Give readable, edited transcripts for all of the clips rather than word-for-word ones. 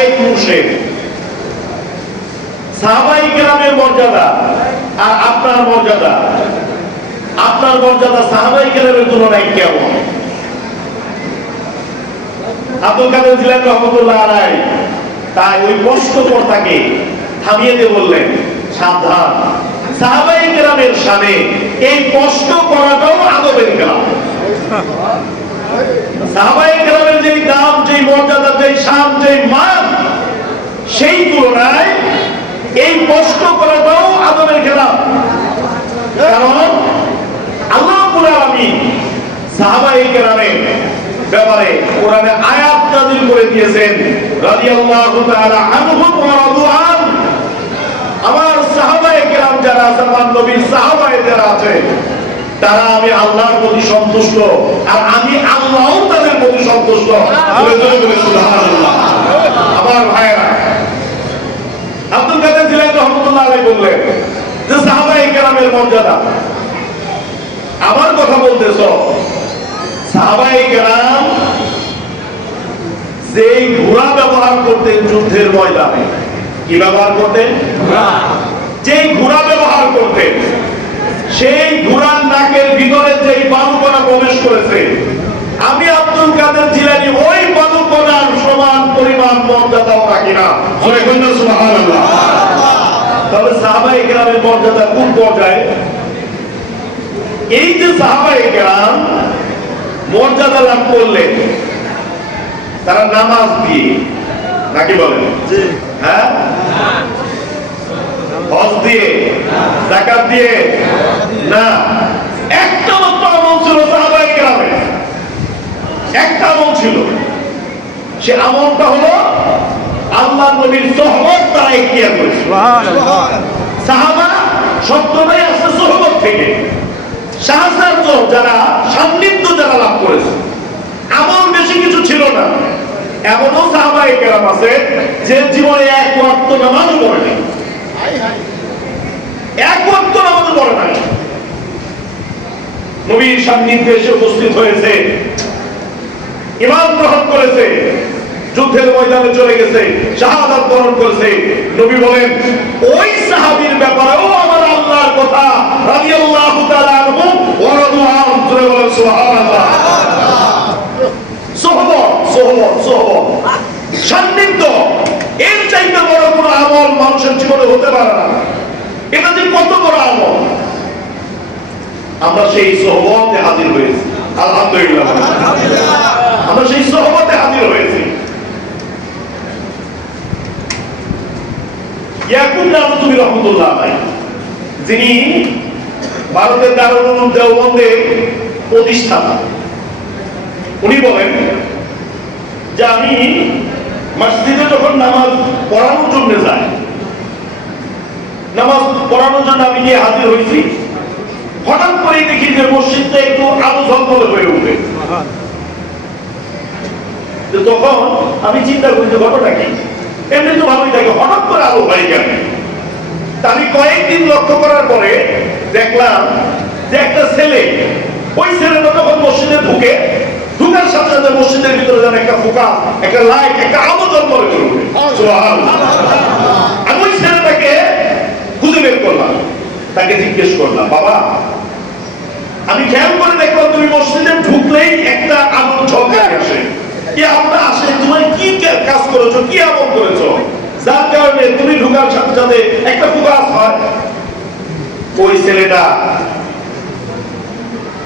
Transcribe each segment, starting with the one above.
শায়েখ মুর্শিদ। সাহাবায়ে কেরামের মর্যাদা আর আপনার মর্যাদা, আপনার মর্যাদা সাহাবায়ে কেরামের তুলনায় কেমন? আব্দুল কাদের জিলানী রহমাতুল্লাহ আলাইহি তাই ওই কষ্টকর্তাকে থামিয়ে দিয়ে বললেন, সাবধান, সাহাবায়ে কেরামের শানে এই কষ্ট করাটাও আদবের কাজ। সাহাবায়ে কেরামের যেই দাম, যেই মর্যাদা, যেই শান, যেই মান, সেই তুলনায় এই কষ্ট করাটাও আদবের খেলাফ। কারণ আল্লাহ রাব্বুল আলামিন সাহাবায়ে কেরামের ব্যাপারে কোরআনে আয়াত নাযিল করে দিয়েছেন, রাদিয়াল্লাহু তাআলা আনহুম ওয়া রাদু আন। আমার সাহাবায়ে কেরাম যারা আছে, আমার নবীর সাহাবায়ে যারা আছে, তারা আমি আল্লাহর প্রতি সন্তুষ্ট আর আমি আল্লাহও তাদের প্রতি সন্তুষ্ট। সুবহানাল্লাহ। আমার ভাইরা, আব্দুল কাদের জিলানী রহমাতুল্লাহ আলাইহি বললেন যে সাহাবায়ে কেরামের মর্যাদা, আমার কথা বলতেছ, সাহাবায়ে কেরাম যে ঘোড়া ব্যবহার করতেন যুদ্ধের ময়দানে, কি ব্যবহার করতেন? যেই ঘোড়া ব্যবহার করতেন, সেই ঘোড়ার নাকের ভিতরে যেই বালুকণা প্রবেশ করেছে, আমি আব্দুল কাদের জিলানী ওই বালুকণার সমান পরিমাণ মর্যাদাও রাখি না। সুবহানাল্লাহ। তবে সাহাবায়ে কেরামের মর্যাদা কোন পর্যায়ে? এই যে সাহাবায়ে কেরাম মর্যাদা লাভ করলেন, তারা নামাজ দিয়ে, নাকি বলেন? হ্যাঁ, হজ দিয়ে, যাকাত দিয়ে না, একটা মাত্র আমল ছিল সাহাবায়ে কেরামের, একটা আমল ছিল। সে আমলটা হলো আল্লাহ নবীর সোহবত তারা ইখতিয়ার করেছে। সাহাবা শব্দটাই আসছে সোহবত থেকে, সাহচর্য যারা, সান্নিধ্য যারা লাভ করেছে। আমল বেশি কিছু ছিল না। এমনও সাহাবায়ে কেরাম আছে যে জীবনে এক ওয়াক্ত নামাজও পড়ে নাই, এক ওয়াক্ত নামাজও পড়ে নাই, নবীর সান্নিধ্যে এসে উপস্থিত হয়েছে, ঈমান গ্রহণ করেছে, যুদ্ধের ময়দানে চলে গেছে, শাহাদাত বরণ করেছে। নবী বলেন, ওই সাহাবীর ব্যাপারেও আমার আল্লাহর কথা, রাদিয়াল্লাহু তাআলা আনহু ওয়া রাদু আন। সুবহানাল্লাহ। সোহবত, সোহবত, সোহবত, সান্নিধ্য, এর চাইতে বড় কোনো আমল মানুষের জীবনে হতে পারে না। এটা যে কত বড় আমল, আমরা সেই সোহবতে হাজির হয়েছি। আলহামদুলিল্লাহ, আমরা সেই সোহবতে হাজির হয়েছি। ইয়াকুব নানতুবি রহমাতুল্লাহ আলাইহি, যিনি ভারতের দারুল উলুম দেওবন্দের প্রতিষ্ঠাতা, উনি বলেন যে আমি মসজিদে যখন নামাজ পড়ানোর জন্য যাই, নামাজ পড়ানোর জন্য আমি গিয়ে হাজির হয়েছি, হঠাৎ করে দেখি যে মসজিদটা একটু আলো ঝলমলে হয়ে উঠে। তখন আমি চিন্তা করি যে ঘটনা কি, এমনি তো ভালোই থাকে, হঠাৎ করে আলো হয় কেন? আমি কয়েকদিন লক্ষ্য করার পরে দেখলাম যে একটা ছেলে, ওই ছেলেটা তখন মসজিদে ঢুকে, ঢুকার সাথে সাথে মসজিদের ভিতরে যেন একটা ফোকা, একটা লাইট, একটা আলো ঝলমলে করে উঠে। আমি ওই ছেলেটাকে খুঁজে বের করলাম, তাকে জিজ্ঞেস করলাম, বাবা, আমি খেয়াল করে দেখলাম তুমি মসজিদে ঢুকলেই একটা আলো ঝলকায় আসে, কি আলোটা আসে, তুমি কি কাজ করেছো, কি আমল করেছো, যার কারণে তুমি ঢুকার সাথে সাথে একটা ফোকাস হয়? ওই ছেলেটা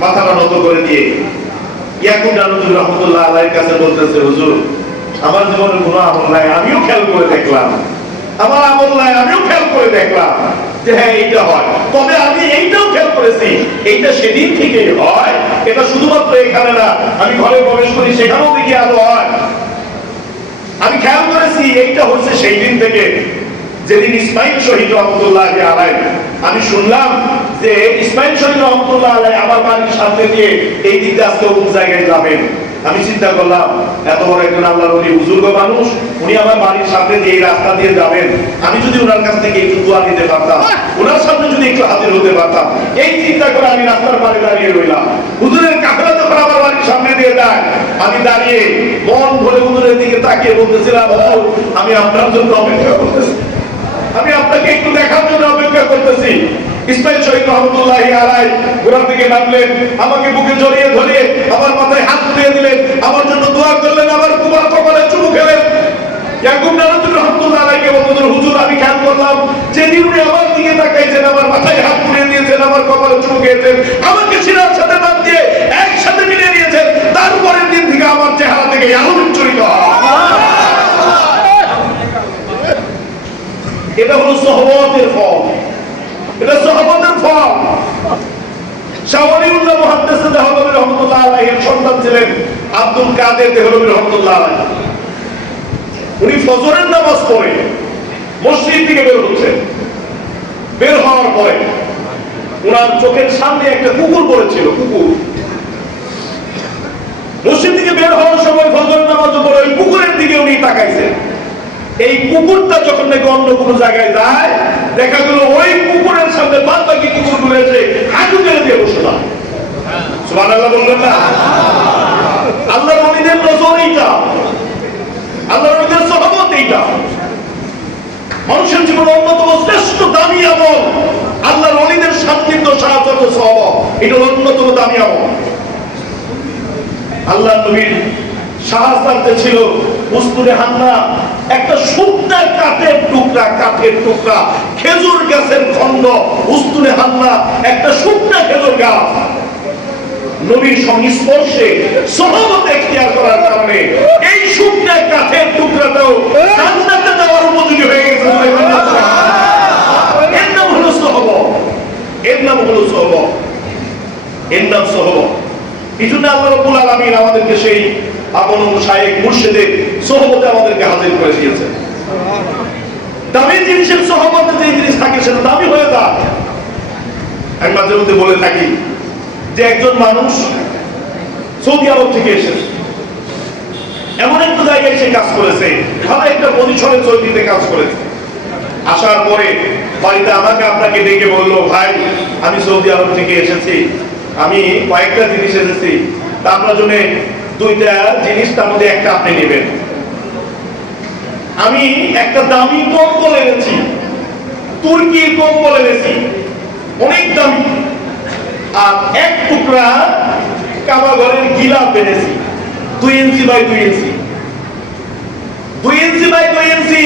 মাথাটা নত করে দিয়ে ইয়াকুব নানতুবি রহমাতুল্লাহ আলাইহির কাছে বলতেছে, হুজুর, আমার জীবনে কোনো আমল নাই, আমিও খেয়াল করে দেখলাম, আমার আমল নাই, আমিও খেয়াল করে দেখলাম যে হ্যাঁ এইটা হয়, তবে আমি এইটাও খেয়াল করেছি এইটা সেদিন থেকেই হয়, এটা শুধুমাত্র এখানে না, আমি ঘরে প্রবেশ করি সেখানেও দেখি আলো হয়। আমি খেয়াল করেছি এইটা হচ্ছে সেই দিন থেকে যেদিন ইসমাইল শহীদ রহমতুল্লাহ আলাইহি, আমি শুনলাম যে ইসমাইল শহীদ রহমতুল্লাহ আলাইহি আমার বাড়ির সামনে দিয়ে এই দিকে আজকে অমুক জায়গায় যাবেন, আমি চিন্তা করলাম এত বড় একজন আল্লাহর ওলি বুজুর্গ মানুষ, উনি আমার বাড়ির সামনে দিয়ে এই রাস্তা দিয়ে যাবেন, আমি যদি ওনার কাছ থেকে একটু দোয়া নিতে পারতাম, ওনার সামনে যদি একটু হাজির হতে পারতাম, এই চিন্তা করে আমি রাস্তার পাড়ে দাঁড়িয়ে রইলাম। হুজুরের কাফেলা যখন আমার বাড়ির সামনে দিয়ে যায়, আমি দাঁড়িয়ে মন ভরে হুজুরের দিকে তাকিয়ে বলতেছিলাম, হুজুর আমি আপনার জন্য অপেক্ষা করতেছি, আমি আপনাকে একটু দেখার জন্য অপেক্ষা করতেছি। ইসমাইল শহীদ রহমতুল্লাহি আলাইহি ঘোড়া থেকে নামলেন, আমাকে বুকে জড়িয়ে ধরে আমার মাথায় হাত দিয়ে দিলেন, আমার জন্য দোয়া করলেন, আমার কুমার কপালে চুমু খেলেন। ইয়াকুব নানুতুল্লাহ রহমতুল্লাহ আলাইহি বলতেন, হুজুর আমি খেয়াল করলাম যেদিন উনি আমার দিকে তাকাইছেন, আমার মাথায় হাত বুলিয়ে দিয়েছেন, আমার কপালে চুমু খেয়েছেন, আমাকে সিনার সাথে বাদ দিয়ে একসাথে মিলিয়ে দিয়েছেন, তারপরের দিন থেকে আমার চেহারা থেকে আলো বিচ্ছুরিত হয়। এটা হলো সহবতের ফল, এটা সহবতের ফল। শাহ ওলিউল্লাহ মুহাদ্দিস দেহলভী রহমাতুল্লাহ আলাইহির সন্তান ছিলেন আব্দুল কাদের দেহলভী রহমাতুল্লাহ আলাইহি। উনি ফজরের নামাজ পড়ে মসজিদ থেকে বের হচ্ছেন, বের হওয়ার পরে ওনার চোখের সামনে একটা কুকুর পড়েছিল। কুকুর মসজিদ থেকে বের হওয়ার সময় ফজরের নামাজ পড়ে ওই কুকুরের দিকে উনি তাকাইছেন। এই কুকুরটা যখন নাকি অন্য কোনো জায়গায় যায়, দেখা গেল ওই কুকুরের সামনে বাদ বাকি কুকুরগুলো এসে হাঁটু গেড়ে দিয়ে বসলাম। সুবহানাল্লাহ বললেন না? আল্লাহর ওলিদের নজর এইটা, আল্লাহর ওলিদের সহবত এইটা। মানুষের জীবনে অন্যতম শ্রেষ্ঠ দামি আমল আল্লাহর ওলিদের সান্নিধ্য, সাহায্য, সহবত, এটা অন্যতম দামি আমল। আল্লাহ নবীর শাহাদাতে ছিল উস্তুনে হান্না, একটা শুকনা কাঠের টুকরা, কাঠের টুকরা, খেজুর গাছের খণ্ড। উস্তুনে হান্না একটা শুকনা খেজুর গাছ। নবীর সংস্পর্শে সহবত এখতিয়ার করার কারণে এই শুকনা কাঠের টুকরাটাও জান্নাতে যাওয়ার উপযোগী হয়ে গেছে। এর নাম হলো সহবত, এর নাম হলো সহবত, এর নাম সহবত। এই জন্য আল্লাহ রাব্বুল আলামিন আমাদেরকে সেই আপন শায়েখ মুর্শিদের সহবতে আমাদেরকে হাজির করে দিয়েছেন। দামি জিনিসের সহবতে যে জিনিস থাকে সেটা দামি হয়ে যায়। আমি মাঝে মধ্যে বলে থাকি যে একজন মানুষ সৌদি আরব থেকে এসেছে, এমন একটা জায়গায় সে কাজ করেছে, ভালো একটা পজিশনে চৌকিতে কাজ করেছে। আসার পরে বাড়িতে আমাকে আপনাকে ডেকে বললো, ভাই আমি সৌদি আরব থেকে এসেছি, আমি কয়েকটা জিনিস এনেছি, তা আপনার জন্য দুইটা জিনিস, তার মধ্যে একটা আপনি নেবেন। আমি একটা দামি কম্বল এনেছি, তুর্কির কম্বল এনেছি, অনেক দামি। আর এক টুকরা কাবা ঘরের গিলাফ এনেছি, 2 inch by 2 inch, 2 inch by 2 ইঞ্চি।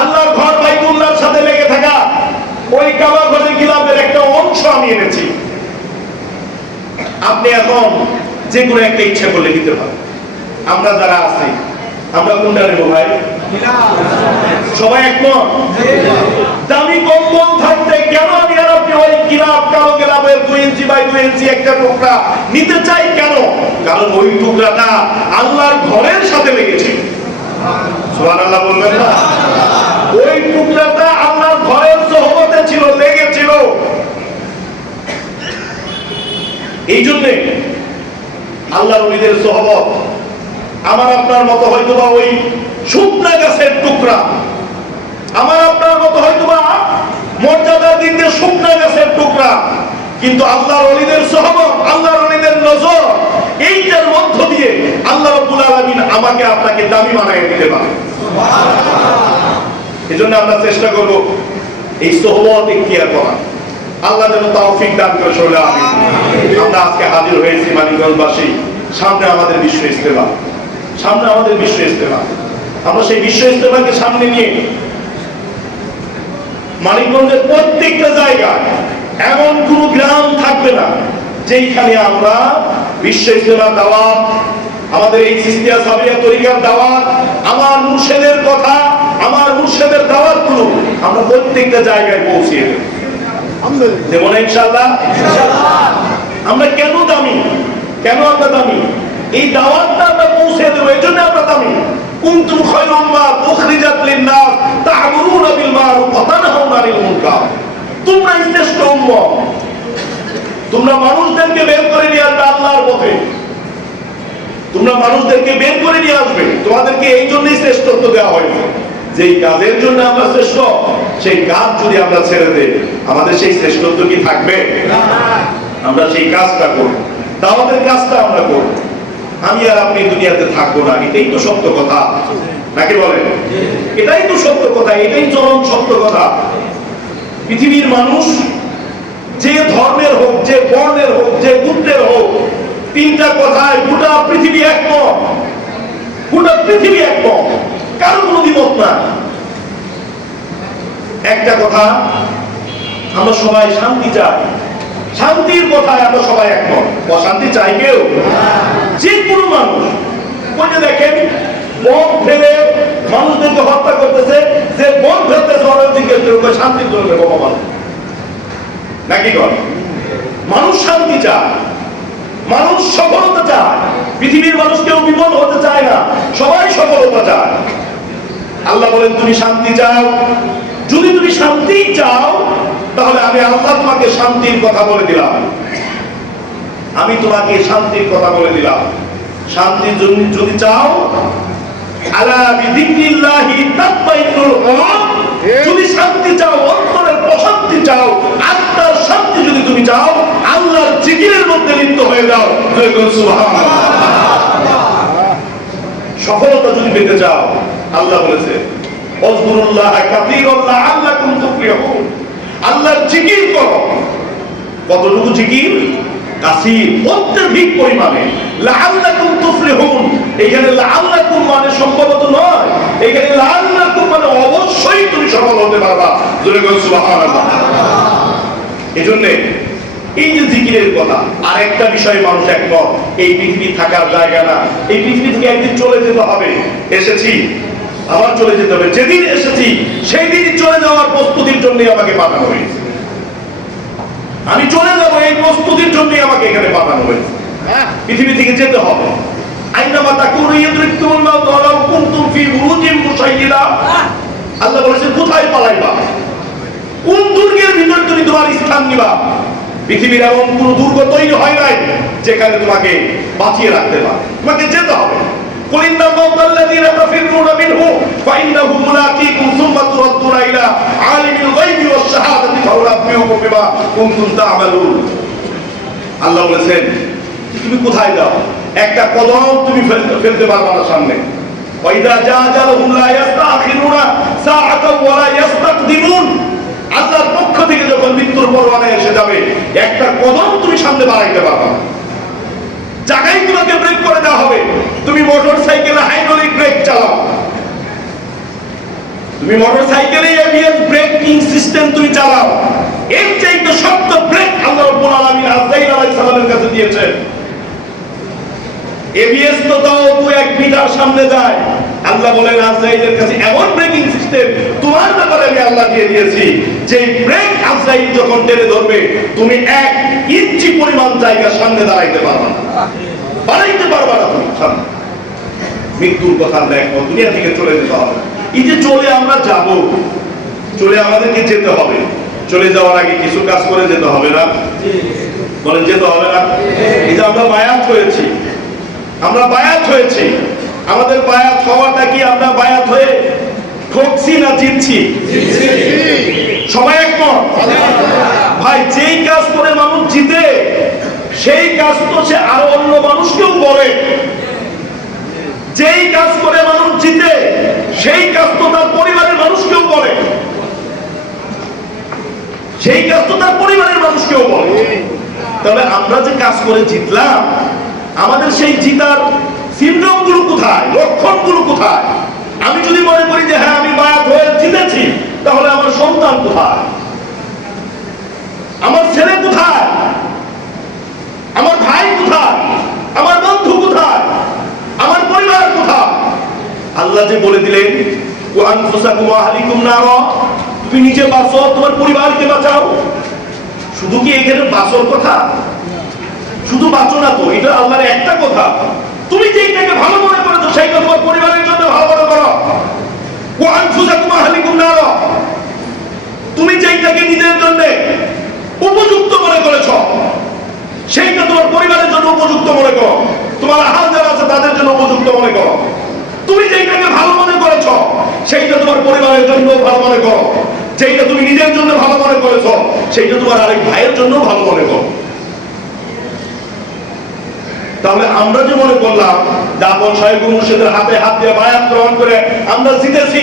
আল্লাহর ঘর বাইতুল্লাহর সাথে লেগে থাকা ওই কাবা ঘরের গিলাফের একটা অংশ আমি এনেছি। আপনি এখন যে কোনো একটা ইচ্ছা করলে দিতে পারেন। আমরা যারা আছি আমরা কোনটা নেব ভাই? সবাই একমত? দামি কম্বল থাকতে কেন আমি আর আপনি ওই গিলাফ, কালো গিলাফের 2 ইঞ্চি বাই 2 ইঞ্চি একটা টুকরা নিতে চাই কেন? কারণ ওই টুকরাটা আল্লাহর ঘরের সাথে লেগেছে। সুবহানাল্লাহ বলবেন না? ওই টুকরাটা আল্লাহর ঘরের সহবতে ছিল, লেগেছিল। এই জন্য আল্লাহর ওলিদের সহবত আমার আপনার মতো হয়তোবা ওই শুকনা গাছের টুকরা, আমার আপনার মতো হয়তোবা মর্যাদার দিক দিয়ে শুকনা গাছের টুকরা, কিন্তু আল্লাহর ওলিদের সহবত, আল্লাহর ওলিদের নজর, এইটার মধ্য দিয়ে আল্লাহ রাব্বুল আলামিন আমাকে আপনাকে দামি বানিয়ে দিতে পারে। এজন্য আমরা চেষ্টা করব এই সহবত এখতিয়ার করা। আল্লাহ যেন তৌফিক দান করে। সবাই আমিন। আমরা আজকে হাজির হয়েছি মানিকগঞ্জবাসী, সামনে আমাদের বিশ্ব ইজতেমা, সামনে আমাদের বিশ্ব ইজতেমা। আমরা সেই বিশ্ব ইজতেমাকে সামনে নিয়ে মানিকগঞ্জের প্রত্যেকটা জায়গায় এমন কোন গ্রাম থাকবে না যেখানে আমরা বিশ্ব ইজতেমার দাওয়াত, আমাদের এই চিশতিয়া সাবিয়া তরিকার দাওয়াত, আমার মুর্শিদের কথা, আমার মুর্শিদের দাওয়াতগুলো আমরা প্রত্যেকটা জায়গায় পৌঁছে দেব। যেমন ইনশাআল্লাহ। আমরা কেন দামি, কেন আমরা দামি? এই দাওয়াতটা আমরা পৌঁছে দেব, এজন্য আমরা দামি। কুনতুম খায়রা উম্মাহ উখরিজাত লিন-নাস তা'মুরুনা বিল মা'রুফ ওয়া তানহাউনা আনিল মুনকার। তোমরা শ্রেষ্ঠ উম্মত, তোমরা মানুষদেরকে বের করে নিয়ে আসবে আল্লাহর পথে, তোমরা মানুষদেরকে বের করে নিয়ে আসবে, তোমাদেরকে এই জন্যই শ্রেষ্ঠত্ব দেওয়া হয়েছে। যেই কাজের জন্য আমরা শ্রেষ্ঠ, সেই কাজ যদি আমরা ছেড়ে দেই, আমাদের সেই শ্রেষ্ঠত্ব কি থাকবে? আমরা সেই কাজটা করব, দাওয়াতের কাজটা আমরা করব। আমি আর আপনি দুনিয়াতে থাকবো না, এটাই তো সত্য কথা, নাকি বলেন? এটাই তো সত্য কথা, এটাই চরম সত্য কথা। পৃথিবীর মানুষ যে ধর্মের হোক, যে বর্ণের হোক, যে গোত্রের হোক, তিনটা কথায় গোটা পৃথিবী একমত, গোটা পৃথিবী একমত, কারো কোনো দ্বিমত না। একটা কথা, আমরা সবাই শান্তি চাই, শান্তির কথায় আমরা সবাই একমত। অশান্তি চাই কেউ? যে কোনো মানুষ। ওই যে দেখেন বোম ফেলে মানুষদেরকে হত্যা করতেছে, যে বোম ফেলতেছে ওরা জিজ্ঞেস করে শান্তির জন্য বোমা মারো নাকি করে? মানুষ শান্তি চায়, মানুষ সফলতা চায়। পৃথিবীর মানুষ কেউ বিপদ হতে চায় না, সবাই সফলতা চায়। আল্লাহ বলেন তুমি শান্তি চাও, যদি তুমি শান্তি চাও তাহলে আমি আল্লাহ তোমাকে শান্তির কথা বলে দিলাম, আমি তোমাকে শান্তির কথা বলে দিলাম। শান্তির জন্য যদি চাও, আলা বিযিকরিল্লাহি তাতমাইন্নুল কুলুব, যদি শান্তি চাও, অন্তরের প্রশান্তি চাও, আত্মার শান্তি যদি তুমি চাও, আল্লাহর জিকিরের মধ্যে লিপ্ত হয়ে যাও। সুবহানাল্লাহ। সফলতা যদি পেতে চাও, আল্লাহ বলেছে ওয়াজকুরুল্লাহ কাসীরান লাআল্লাকুম তুফলিহুন, আল্লাহর জিকির করো। কতটুকু জিকির? কাসীর, অত্যধিক পরিমাণে। লাআল্লাকুম তুফলিহুন, এখানে লাআল্লাকুম মানে সম্ভবত নয়, এখানে লাআল্লাকুম মানে অবশ্যই তুমি সফল হতে পারবা। জোরে বলুন সুবহানাল্লাহ। এজন্য এই যে জিকিরের কথা, আর একটা বিষয়ে মানুষ একমত, এই পৃথিবী থাকার জায়গা না, এই পৃথিবী থেকে একদিন চলে যেতে হবে। এসেছি, আবার চলে যেতে হবে। যেদিন এসেছি সেই দিনই চলে যাওয়ার প্রস্তুতির জন্য আমাকে পাঠানো হয়েছে। আমি চলে যাবো এই প্রস্তুতির জন্য আমাকে এখানে পাঠানো হয়েছে। পৃথিবী থেকে যেতে হবে। আইনামা তাকুনু ইউদরিকুমুল মাউত ওয়ালাউ কুনতুম ফি বুরুজিন মুশাইয়্যিদা। আল্লাহ বলেছেন কোথায় পালাইবা, কোন দুর্গের ভিতরে তুমি তোমার স্থান নিবা। পৃথিবীর এমন কোন দুর্গ তৈরি হয় নাই যেখানে তোমাকে বাঁচিয়ে রাখতে পারে, তোমাকে যেতে হবে। কুলিন্নাল মাউতাল্লাযীনা তাফিরুনা মিনহু ফাইন্নাহু মুলাকীকুম সুম্মা তুরাদ্দুনা ইলা আলিমিল গায়বি ওয়াশ শাহাদাতি ফাউনাব্বিউকুম বিমা কুনতুম তা'মালুন। আল্লাহ বলেছেন তুমি কোথায় যাও, একটা কদম তুমি ফেলতে পারবে না সামনে। ওয়াইদা জাআজালহুম লা ইস্তাখিরুনা সাআতাও ওয়া লা ইস্তাকদিমুন। আল্লাহর পক্ষ থেকে যখন মৃত্যুর পরোয়ানা এসে যাবে, একটা কদম তুমি সামনে বাড়াইতে পারবে না, জায়গায় তোমাকে ব্রেক করে দেওয়া হবে। তুমি মোটর সাইকেলে হাইড্রোলিক ব্রেক চালাও, তুমি মোটর সাইকেলে এবিএস ব্রেকিং সিস্টেম তুমি চালাও, এর চাইতে শক্ত ব্রেক আল্লাহ রাব্বুল আলামিন আযরাইল আলাইহিস সালামের কাছে দিয়েছেন। এবিএস তো তাও 2-1 মিটার সামনে যায়, আল্লাহ বলেন আযরাইলের কাছে এমন ব্রেকিং সিস্টেম তোমার ব্যাপারে আমি আল্লাহ দিয়ে দিয়েছি, যে ব্রেক আযরাইল যখন টেনে ধরবে তুমি 1 ইঞ্চি পরিমাণ জায়গা সামনে দাঁড়াইতে পারবে না, বাড়াইতে পারবে না তুমি সামনে। মৃত্যুর কথা দেখো, দুনিয়া থেকে চলে যেতে হবে। এই যে চলে আমরা যাব, চলে আমাদেরকে যেতে হবে, চলে যাওয়ার আগে কিছু কাজ করে যেতে হবে না? বলেন যেতে হবে না? এই যে আমরা বায়াত হয়েছি, আমরা বায়াত হয়েছি, আমাদের বায়াত হওয়াটা কি আমরা বায়াত হয়ে ঠকছি না জিতছি? সবাই একমত? ভাই যেই কাজ করে মানুষ জিতে, সেই কাজ তো সে আরো অন্য মানুষকেও বলে। যেই কাজ করে মানুষ জিতে, সেই কাজ তো তার পরিবারের মানুষকেও বলে, সেই কাজ তো তার পরিবারের মানুষকেও বলে। তবে আমরা যে কাজ করে জিতলাম, আমাদের সেই জিতার সিমটম গুলো কোথায়, লক্ষণ গুলো কোথায়? আমি যদি মনে করি যে হ্যাঁ আমি বায়াত হয়ে জিতেছি, তাহলে আমার সন্তান কোথায়, আমার ছেলে কোথায়, আমার ভাই কোথায়, আমার বন্ধু কোথায়, আমার পরিবার কোথায়? আল্লাহ যে বলে দিলেন ওয়া আনফুসাকুম ওয়া আহলিকুম নারা, তুমি নিজে বাঁচো, তোমার পরিবারকে বাঁচাও। শুধু কি এখানে বাঁচার কথা? শুধু বাঁচো না তো, এটা আল্লাহর একটা কথা। তুমি যেটাকে ভালো মনে করেছো সেইটা তোমার পরিবারের জন্য ভালো মনে করো। ওয়া আনফুসাকুম ওয়া আহলিকুম নারা, তুমি যেটাকে নিজের জন্য উপযুক্ত মনে করেছো সেইটা তোমার পরিবারের জন্য উপযুক্ত মনে করো। তোমার আহাল যারা আছে তাদের উপযুক্ত মনে করো। তুমি যেটাকে ভালো মনে করেছ সেইটা তোমার পরিবারের জন্য ভালো মনে করো, যেটা তুমি নিজের জন্য ভালো মনে করেছ সেইটা তোমার আরেক ভাইয়ের জন্য ভালো মনে করো। তাহলে আমরা যে মনে করলাম যে আপন শাইখ মুর্শিদের হাতে হাত দিয়ে বায়াত গ্রহণ করে আমরা জিতেছি,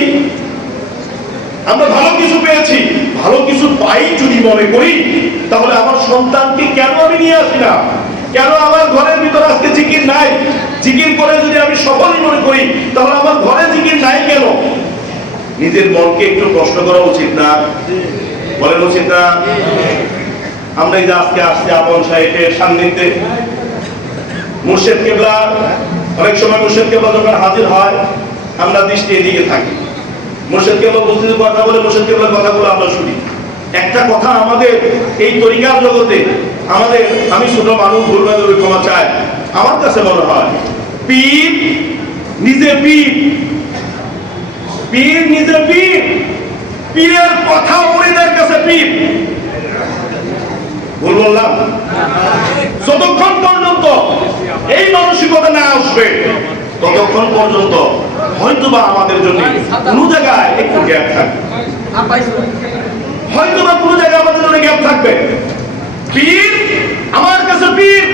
আমরা ভালো কিছু পেয়েছি, ভালো কিছু পাই যদি মনে করি, তাহলে আমার সন্তানকে কেন আমি নিয়ে আসি না? কেন আমার ঘরের ভিতর আজকে জিকির নাই? জিকির করে যদি আমি সফলই মনে করি, তাহলে আমার ঘরে জিকির নাই কেন? নিজের মনকে একটু প্রশ্ন করা উচিত না? বলেন উচিত না? আমরা এই যে আজকে আসছি আপন শাইখের সান্নিধ্যে, মুর্শিদ কেবলা, অনেক সময় মুর্শিদ কেবলা যখন হাজির হয় আমরা দৃষ্টি এদিকে থাকি, মুর্শিদ কেবলা উপস্থিত কথা বলে মুর্শিদ কেবলার কথাগুলো আমরা শুনি। একটা কথা আমাদের এই তরিকার জগতে, আমাদের, আমি ছোট মানুষ, ভুলভাবে ক্ষমা চাই, আমার কাছে মনে হয় পীর নিজে পীর, পীর নিজে পীর, পীরের কথা মুরিদের কাছে পীর। ভুল বললাম? যতক্ষণ পর্যন্ত এই মানসিকতা না আসবে ততক্ষণ পর্যন্ত হয়তোবা আমাদের জন্য কোনো জায়গায় একটু গ্যাপ থাকবে, হয়তোবা কোনো জায়গায় আমাদের জন্য গ্যাপ থাকবে। পীর আমার কাছে পীর,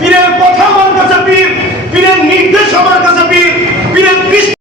পীরের কথা আমার কাছে পীর, পীরের নির্দেশ আমার কাছে